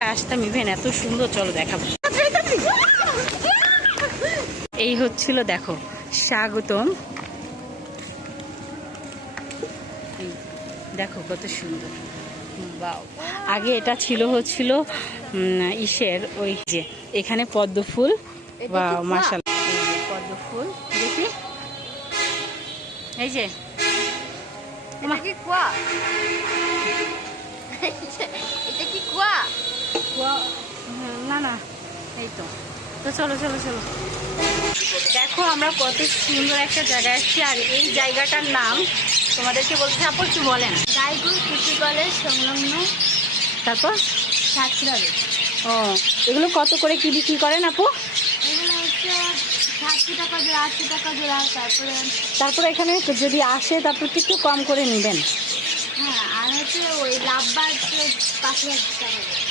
আসতাম ইভেন এত সুন্দর, চলো দেখাবো। এই হচ্ছিল দেখো স্বাগতম, দেখো কত সুন্দর। বাও, আগে এটা হচ্ছিল ইসের ওই যে এখানে পদ্ম ফুল। বাও মাশাআল্লাহ, পদ্ম ফুল দেখি, এই যে এটা কি কুয়া? এটা কি কুয়া? না না, এই তো। তো চলো চলো চলো, দেখো আমরা কত সুন্দর একটা জায়গায় আসছি। আর এই জায়গাটার নাম তোমাদেরকে বলতে, আপু একটু বলেন। রায়পুর কৃষি কলেজ সংলগ্ন, তারপর ছাত্রালয়। ও, এগুলো কত করে কি বিক্রি করেন আপু? এগুলো হচ্ছে 60 টাকা জোড়া, 80 টাকা জোড়া। তারপরে এখানে যদি আসে তারপর একটু কম করে নেবেন। হ্যাঁ, আর হচ্ছে ওই লাভবার 5,000 টাকা।